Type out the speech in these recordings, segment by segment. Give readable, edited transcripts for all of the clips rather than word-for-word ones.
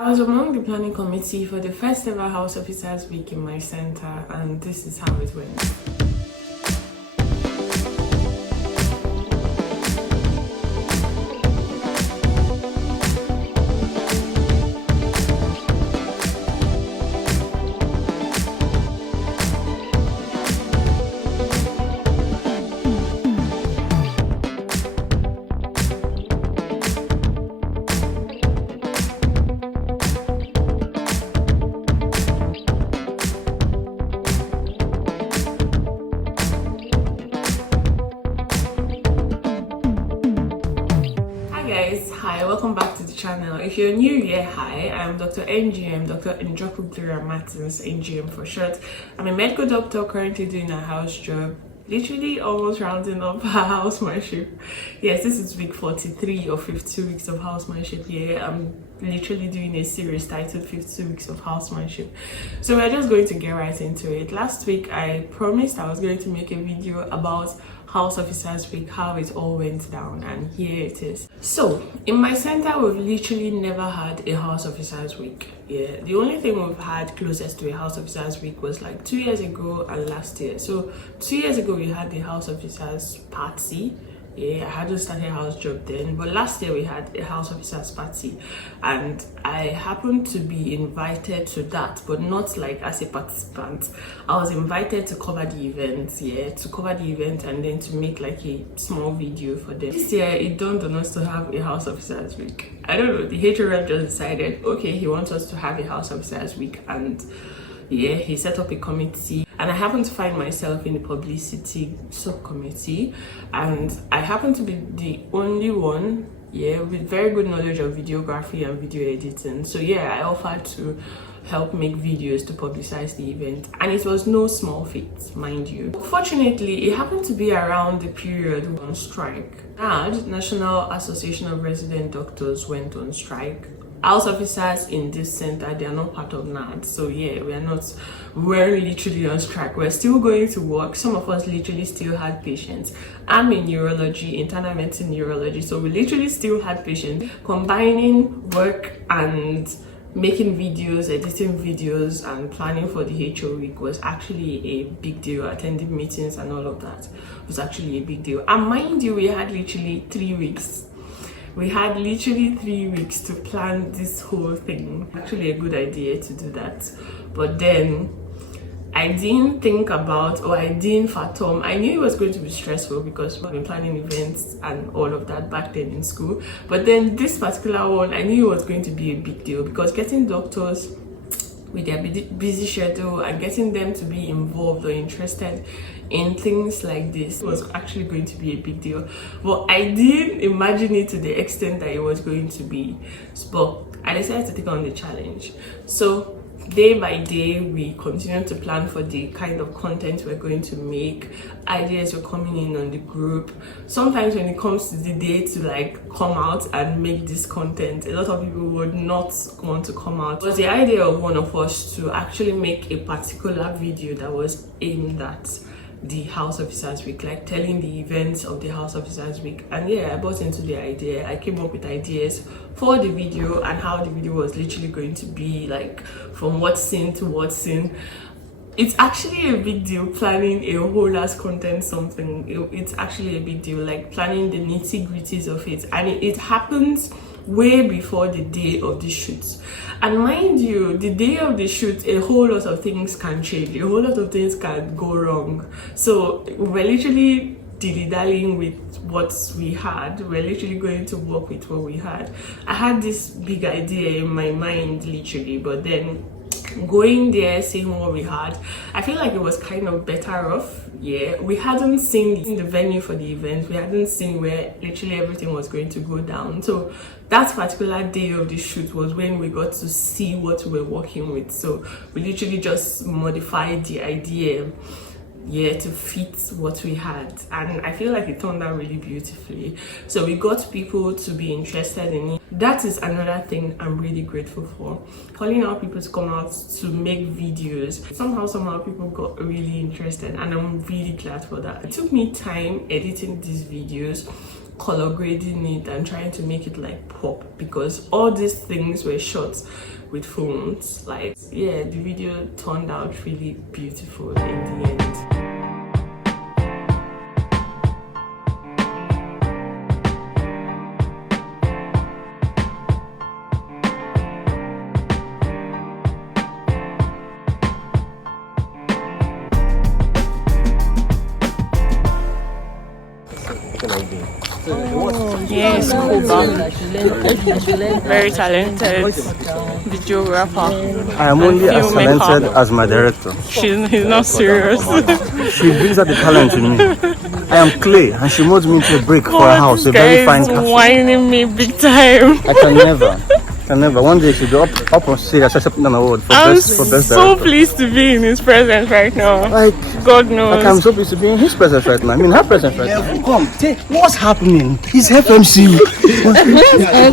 I was among the planning committee for the first ever House Officers Week in my center, and this is how it went. Hi, welcome back to the channel. If you're new here, hi, I'm Dr. NGM, Dr. Njoku Gloria Martins, NGM for short. I'm a medical doctor currently doing a house job, literally almost rounding up her housemanship. Yes, this is week 43 or 52 weeks of housemanship here. I'm literally doing a series titled 52 weeks of housemanship. So we're just going to get right into it. Last week I promised I was going to make a video about House Officers Week, how it all went down, and here it is. So in my center, we've literally never had a House Officers Week. Yeah, the only thing we've had closest to a House Officers Week was like 2 years ago and last year. So 2 years ago we had the House Officers Party. Yeah, I hadn't started a house job then, but last year we had a House Officers Party, and I happened to be invited to that, but not like as a participant. I was invited to cover the event, and then to make like a small video for them. This year it dawned on us to have a House Officers Week. I don't know, the HRF just decided, okay, he wants us to have a House Officers Week, and yeah, he set up a committee, and I happened to find myself in the publicity subcommittee, and I happen to be the only one, yeah, with very good knowledge of videography and video editing. So yeah, I offered to help make videos to publicize the event, and it was no small feat, mind you. Fortunately, it happened to be around the period on strike. And National Association of Resident Doctors went on strike. House officers in this center, they are not part of NAD, so yeah, we're literally on strike. We're still going to work. Some of us literally still had patients. I'm in neurology, internal medicine neurology, so we literally still had patients. Combining work and making videos, editing videos, and planning for the HO week was actually a big deal. Attending meetings and all of that was actually a big deal. And mind you, we had literally 3 weeks. We had literally 3 weeks to plan this whole thing. Actually a good idea to do that. But then I didn't think about, or I didn't fathom. I knew it was going to be stressful because we've been planning events and all of that back then in school. But then this particular one, I knew it was going to be a big deal because getting doctors with their busy schedule and getting them to be involved or interested in things like this was actually going to be a big deal. But I didn't imagine it to the extent that it was going to be. But I decided to take on the challenge. So day by day, we continued to plan for the kind of content we're going to make. Ideas were coming in on the group. Sometimes when it comes to the day to like come out and make this content, a lot of people would not want to come out. It was the idea of one of us to actually make a particular video that was aimed at the House Officers Week, like telling the events of the House Officers Week. And yeah, I bought into the idea. I came up with ideas for the video and how the video was literally going to be, like from what scene to what scene. It's actually a big deal planning a whole ass content something. It's actually a big deal, like planning the nitty-gritties of it, and it happens way before the day of the shoot. And mind you, the day of the shoot, a whole lot of things can change, a whole lot of things can go wrong. So we're literally dilly-dallying with what we had. We're literally going to work with what we had. I had this big idea in my mind literally, but then going there, seeing what we had, I feel like it was kind of better off. Yeah, we hadn't seen the venue for the event. We hadn't seen where literally everything was going to go down. So that particular day of the shoot was when we got to see what we were working with. So we literally just modified the idea, yeah, to fit what we had, and I feel like it turned out really beautifully. So we got people to be interested in it. That is another thing I'm really grateful for, calling out people to come out to make videos. Somehow people got really interested, and I'm really glad for that. It took me time editing these videos, color grading it and trying to make it like pop, because all these things were shot with phones. Like, yeah, the video turned out really beautiful in the end. Yes, Kuba. Very talented videographer. I am only as talented as my director. He's not serious. She brings out the talent in me. I am clay, and she molds me into a brick for a house, a very fine castle. Whining me big time. I can never. One day she'll be up on stage. I should put down an award for best so director. Pleased to be in his presence right now. Like, God knows. like, I'm so pleased to be in his presence right now. I mean, her presence right now. Come, what's happening? He's FMC.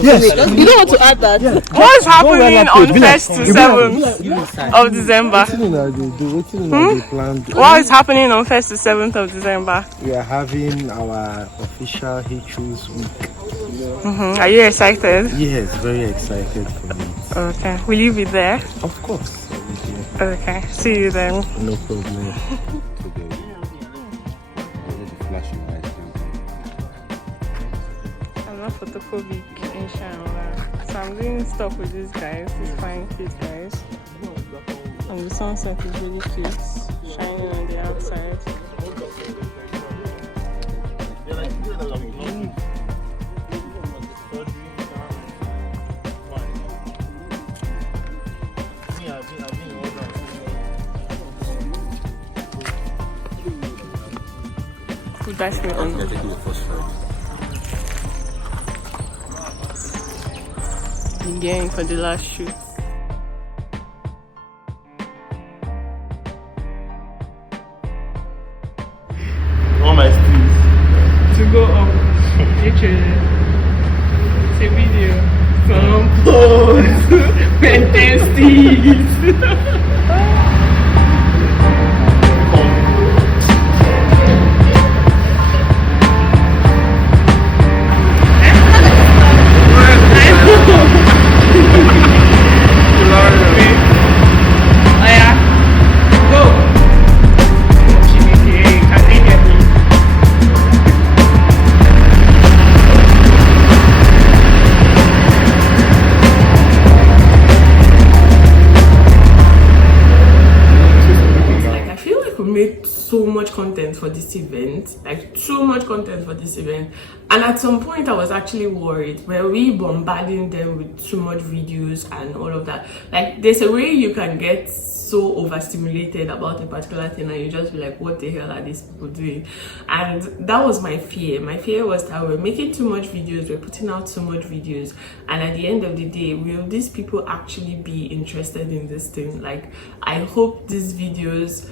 Yes. You don't want to add that. Yeah. What's happening on 1st to 7th of December? What is happening on 1st to 7th of December? We are having our official H-Choose week. Are you excited? Yes, very excited for me. Okay. Will you be there? Of course. Okay. See you then. No problem. I'm not photophobic, inshallah. So I'm doing stuff with these guys, these fine cute guys. And the sunset is really cute, shining on the outside. That's me on. Again for the last shoot. All my skills. To go up, literally. It's a video. Compose. Fantastic. So much content for this event, like so much content for this event, and at some point I was actually worried, were we bombarding them with too much videos and all of that? Like, there's a way you can get so overstimulated about a particular thing and you just be like, what the hell are these people doing? And that was my fear. My fear was that we're making too much videos, we're putting out so much videos, and at the end of the day, will these people actually be interested in this thing? Like, I hope these videos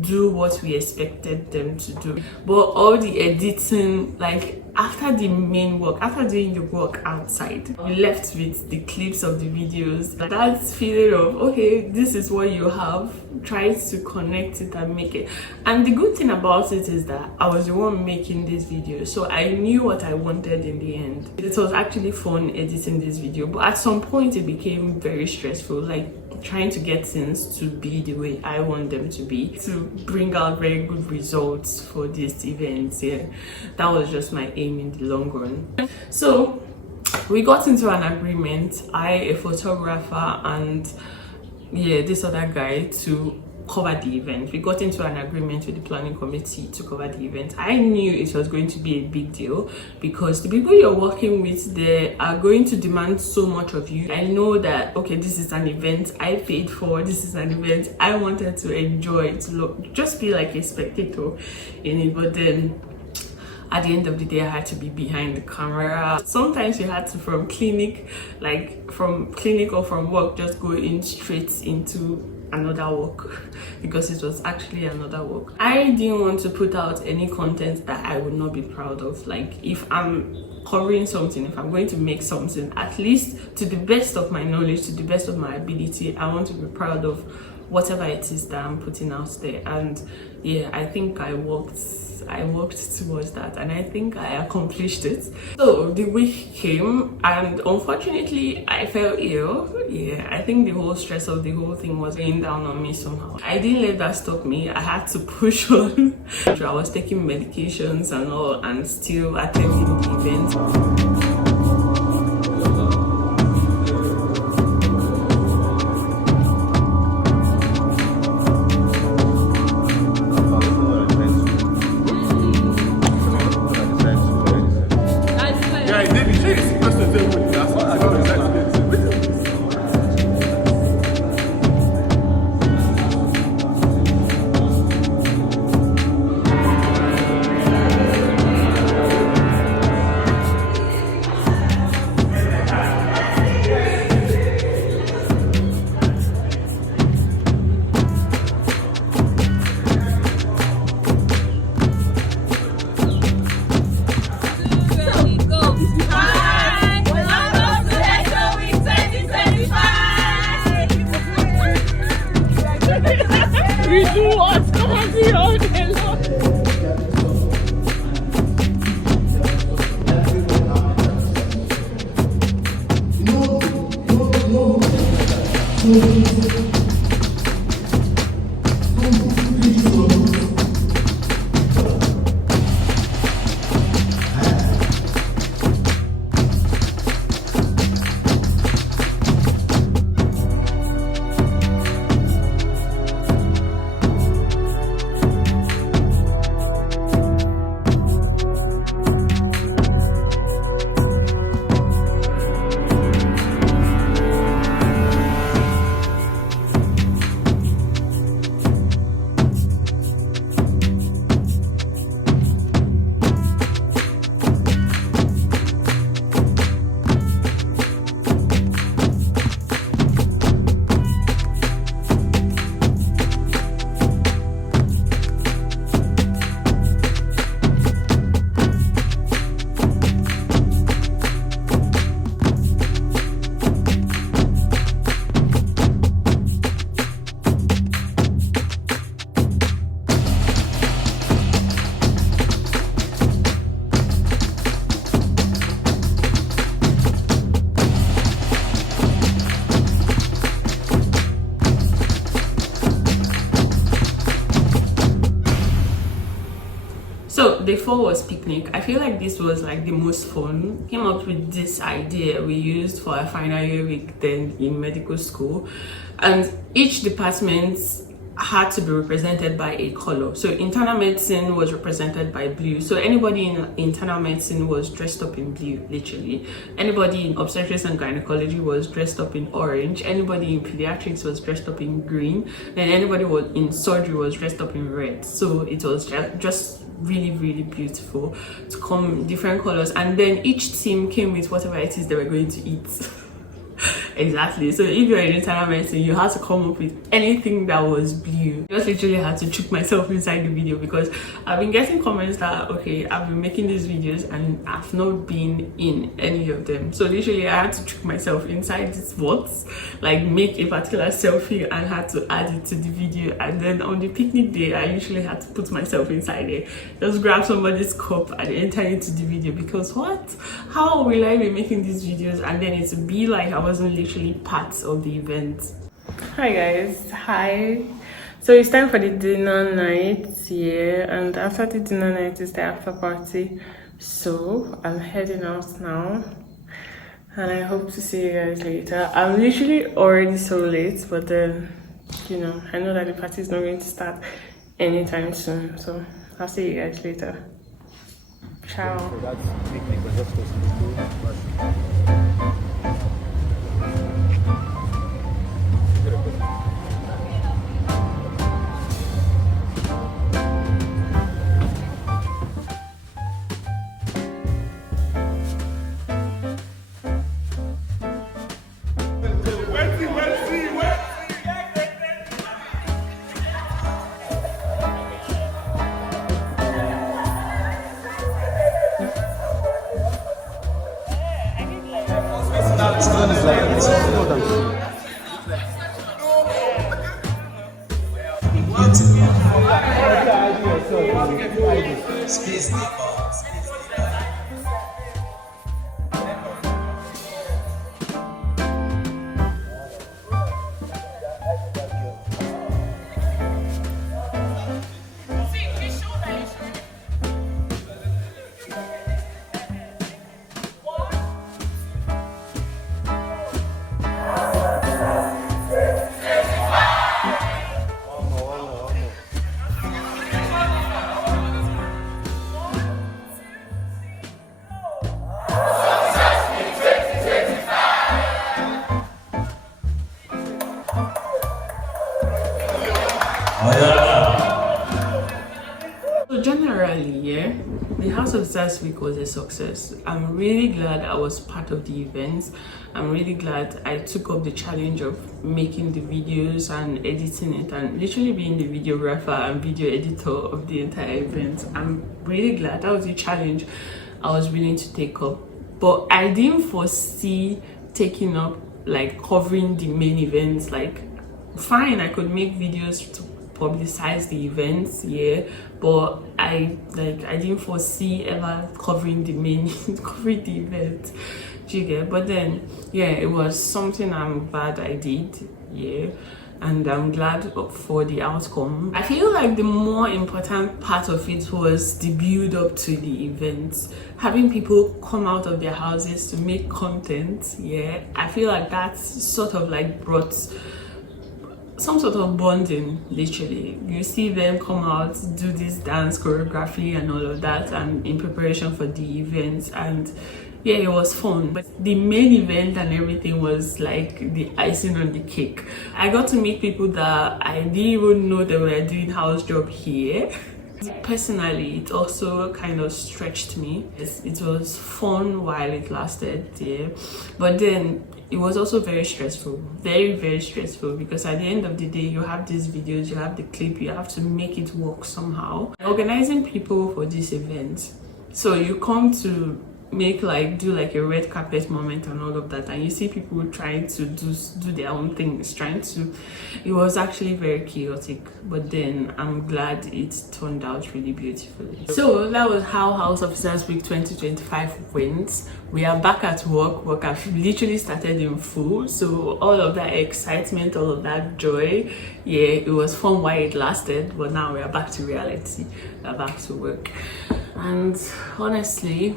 do what we expected them to do, but all the editing, like after the main work, after doing the work outside, we left with the clips of the videos. That feeling of, okay, this is what you have, try to connect it and make it. And the good thing about it is that I was the one making this video, so I knew what I wanted in the end. It was actually fun editing this video, but at some point it became very stressful, like trying to get things to be the way I want them to be, to bring out very good results for this event. Yeah, that was just my aim in the long run. So we got into an agreement, a photographer, and yeah, this other guy, to cover the event. We got into an agreement with the planning committee to cover the event. I knew it was going to be a big deal because the people you're working with, they are going to demand so much of you. I know that, okay, this is an event I paid for, this is an event I wanted to enjoy, to look, just be like a spectator in it, but then at the end of the day, I had to be behind the camera. Sometimes you had to, from clinic or from work, just go in straight into another work, because it was actually another work. I didn't want to put out any content that I would not be proud of. Like, if I'm covering something, if I'm going to make something, at least to the best of my knowledge, to the best of my ability, I want to be proud of whatever it is that I'm putting out there. And yeah, I think I worked towards that, and I think I accomplished it. So the week came, and unfortunately I fell ill. Yeah, I think the whole stress of the whole thing was weighing down on me somehow. I didn't let that stop me. I had to push on. I was taking medications and all, and still attending the event. So day 4 was picnic. I feel like this was like the most fun. Came up with this idea we used for our final year week then in medical school, and each department had to be represented by a color. So internal medicine was represented by blue. So anybody in internal medicine was dressed up in blue, literally. Anybody in obstetrics and gynecology was dressed up in orange. Anybody in pediatrics was dressed up in green. Then anybody was in surgery was dressed up in red. So it was just really beautiful to come different colors, and then each team came with whatever it is they were going to eat. Exactly. So if you're in internal medicine, you had to come up with anything that was blue. I just literally had to trick myself inside the video, because I've been getting comments that, okay, I've been making these videos and I've not been in any of them. So literally I had to trick myself inside these bots, like make a particular selfie and had to add it to the video. And then on the picnic day, I usually had to put myself inside it, just grab somebody's cup and enter into the video, because how will I be making these videos and then it would be like I wasn't literally part of the event. Hi guys, hi. So it's time for the dinner night, yeah, and after the dinner night is the after party. So I'm heading out now, and I hope to see you guys later. I'm literally already so late, but then, you know, I know that the party is not going to start anytime soon, so I'll see you guys later. Ciao. So that's picnic was just supposed to be cool. It's So generally, yeah, the House of Stars week was a success. I'm really glad I was part of the event. I'm really glad I took up the challenge of making the videos and editing it and literally being the videographer and video editor of the entire event. I'm really glad that was a challenge I was willing to take up. But I didn't foresee taking up like covering the main events. Like, fine, I could make videos to publicize the events, yeah, but I didn't foresee ever covering the main covering the event. Do you get? But then yeah, it was something I'm glad I did, yeah, and I'm glad for the outcome. I feel like the more important part of it was the build up to the event, having people come out of their houses to make content, yeah. I feel like that's sort of like brought some sort of bonding. Literally, you see them come out, do this dance choreography and all of that, and in preparation for the event, and yeah, it was fun. But the main event and everything was like the icing on the cake. I got to meet people that I didn't even know they were doing house job here. Personally, it also kind of stretched me. It was fun while it lasted, yeah, but then it was also very stressful, very stressful, because at the end of the day, you have these videos, you have the clip, you have to make it work somehow. Organizing people for this event, so you come to do like a red carpet moment and all of that, and you see people trying to do their own things, it was actually very chaotic, but then I'm glad it turned out really beautifully. So that was how House of Stars Week 2025 went. We are back at work have literally started in full, so all of that excitement, all of that joy, yeah, it was fun while it lasted, but now we are back to reality, we're back to work. And honestly,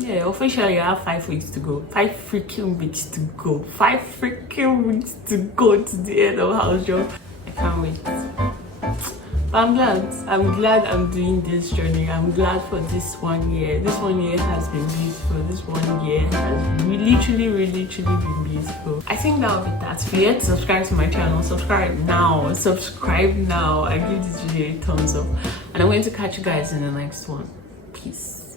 yeah, officially I have 5 weeks to go. 5 freaking weeks to go. 5 freaking weeks to go to the end of house job. I can't wait. But I'm glad I'm doing this journey. I'm glad for this 1 year. This 1 year has been beautiful. This 1 year has literally been beautiful. I think that'll be that. If you're yet to subscribe to my channel, subscribe now. I give this video a thumbs up. And I'm going to catch you guys in the next one. Peace.